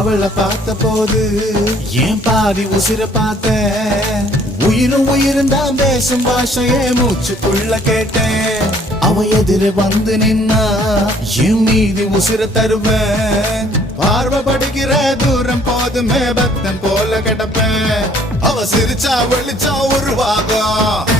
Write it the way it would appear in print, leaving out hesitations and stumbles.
அவளை பார்த்த போது ஏன் பாதி உசிர பார்த்த உயிரும் தான் பேசும் பாஷையே மூச்சுக்குள்ள கேட்டேன் அவ எதிர வந்து நின்னா என் மீதி உசிர தருவேன் பார்வை படிக்கிற தூரம் போதுமே பக்தன் போல கிடப்பேன் அவ சிரிச்சா வெளிச்சா உருவாகும்